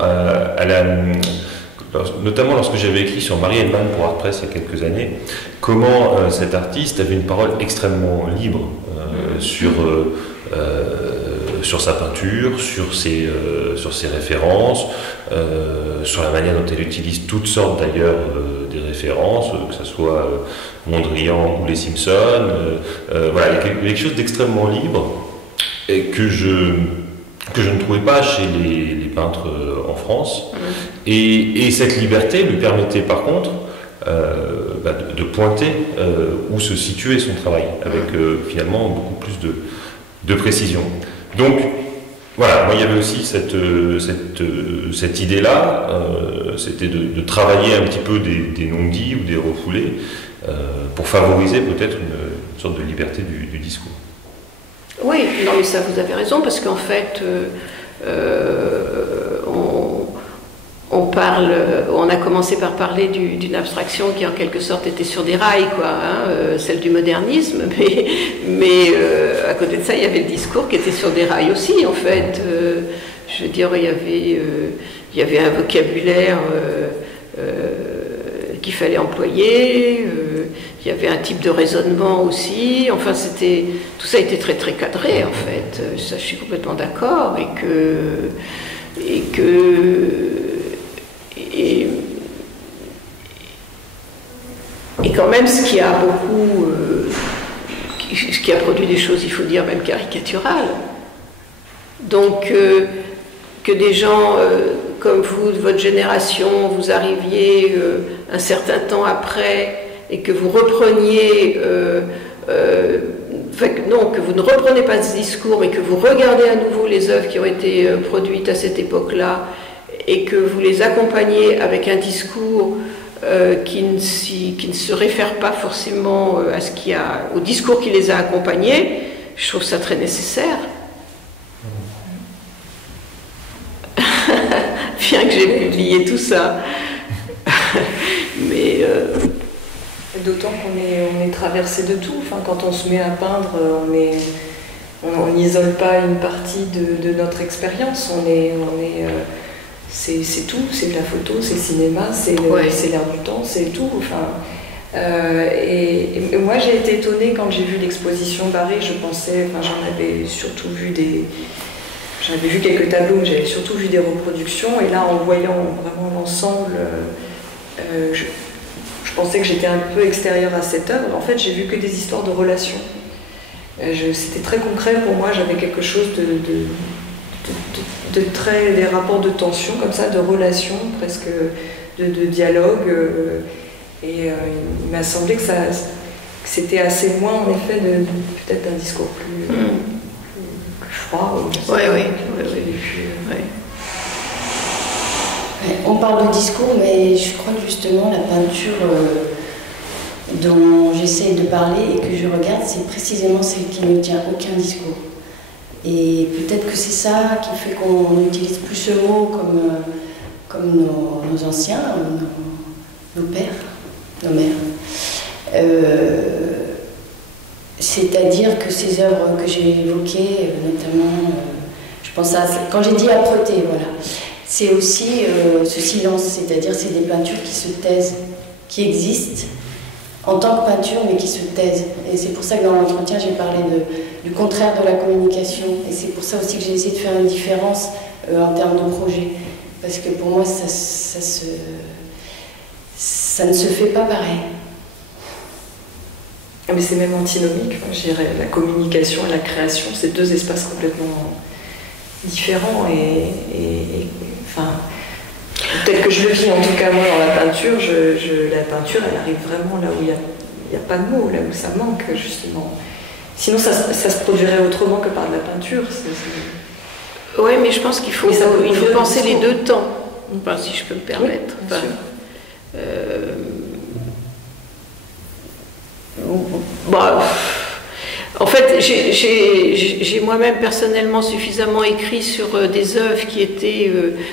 notamment lorsque j'avais écrit sur Marie Hellman pour Art Press il y a quelques années, comment cet artiste avait une parole extrêmement libre sur sa peinture, sur ses références, sur la manière dont elle utilise toutes sortes d'ailleurs des références, que ce soit Mondrian ou les Simpsons. Voilà, il y a quelque chose d'extrêmement libre et que je ne trouvais pas chez les peintres en France. Et cette liberté lui permettait par contre de pointer où se situait son travail, avec finalement beaucoup plus de précision. Donc voilà, moi il y avait aussi cette idée-là, c'était de travailler un petit peu des non-dits ou des refoulés pour favoriser peut-être une sorte de liberté du discours. Oui, non mais ça vous avez raison, parce qu'en fait on a commencé par parler d'une abstraction qui en quelque sorte était sur des rails, quoi, hein, celle du modernisme, mais à côté de ça il y avait le discours qui était sur des rails aussi en fait. Je veux dire, il y avait un vocabulaire qu'il fallait employer, il y avait un type de raisonnement aussi, enfin tout ça était très très cadré en fait, ça je suis complètement d'accord, et quand même ce qui a produit des choses, il faut dire, même caricaturales. Donc que des gens comme vous, de votre génération, vous arriviez un certain temps après et que vous repreniez, que vous ne reprenez pas ce discours, mais que vous regardez à nouveau les œuvres qui ont été produites à cette époque-là et que vous les accompagnez avec un discours qui ne se réfère pas forcément au discours qui les a accompagnés, je trouve ça très nécessaire. Bien que j'ai publié tout ça. Mais d'autant qu'on est traversé de tout. Enfin, quand on se met à peindre, on n'isole pas une partie de notre expérience. C'est tout, c'est de la photo, c'est le cinéma, c'est l'air du temps, c'est tout. Enfin, et moi j'ai été étonnée quand j'ai vu l'exposition Barré. J'avais vu quelques tableaux, mais j'avais surtout vu des reproductions. Et là, en voyant vraiment l'ensemble, je pensais que j'étais un peu extérieure à cette œuvre. En fait, j'ai vu que des histoires de relations. C'était très concret pour moi. J'avais quelque chose des rapports de tension, comme ça, de relations, presque de dialogue. Et il m'a semblé que c'était assez loin, en effet, peut-être d'un discours plus froid. Oui. On parle de discours, mais je crois que justement la peinture dont j'essaie de parler et que je regarde, c'est précisément celle qui ne tient aucun discours. Et peut-être que c'est ça qui fait qu'on n'utilise plus ce mot comme nos anciens, nos pères, nos mères. C'est-à-dire que ces œuvres que j'ai évoquées, notamment, je pense à, quand j'ai dit âpreté, voilà, c'est aussi ce silence, c'est-à-dire c'est des peintures qui se taisent, qui existent en tant que peinture, mais qui se taisent. Et c'est pour ça que dans l'entretien, j'ai parlé du contraire de la communication. Et c'est pour ça aussi que j'ai essayé de faire une différence en termes de projet. Parce que pour moi, ça ne se fait pas pareil. Mais c'est même antinomique, je dirais. La communication et la création, c'est deux espaces complètement différents. Enfin, peut-être que je le vis, en tout cas moi dans la peinture, la peinture elle arrive vraiment là où il n'y a pas de mots, là où ça manque justement. Sinon ça se produirait autrement que par de la peinture. Oui, mais je pense qu'il faut penser les deux temps, enfin, si je peux me permettre. Oui, Bah, en fait, j'ai moi-même personnellement suffisamment écrit sur des œuvres qui étaient,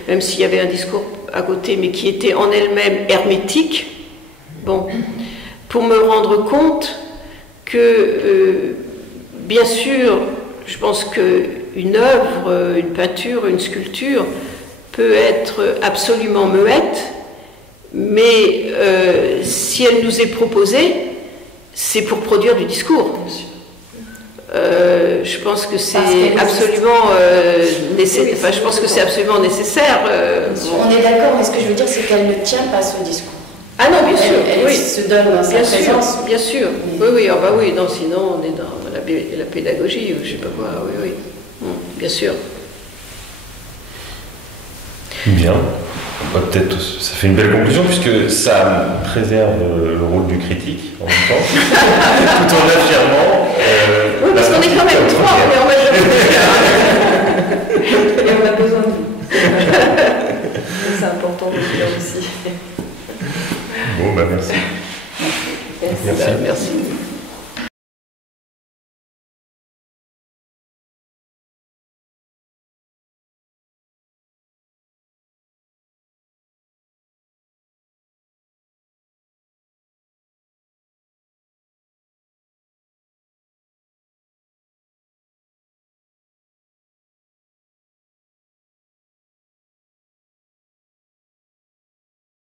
même s'il y avait un discours à côté, mais qui étaient en elles-mêmes hermétiques, bon, pour me rendre compte que, bien sûr, je pense qu'une œuvre, une peinture, une sculpture peut être absolument muette, mais si elle nous est proposée, c'est pour produire du discours. Je pense que c'est absolument nécessaire. Enfin, je pense que c'est absolument nécessaire. On est d'accord, mais ce que je veux dire, c'est qu'elle ne tient pas ce discours. Ah non, bien sûr. Elle se donne dans sa présence. Bien sûr. Oui, oui, ah bah oui. Non, sinon on est dans la pédagogie ou je sais pas quoi. Oui, oui. Bien sûr. Bien. Peut-être ça fait une belle conclusion puisque ça préserve le rôle du critique en même temps, tout en affirmant. Oui, parce qu'on est quand même trois, mais on va et on a besoin de vous. C'est important de le dire aussi. Bon, bah merci. Merci.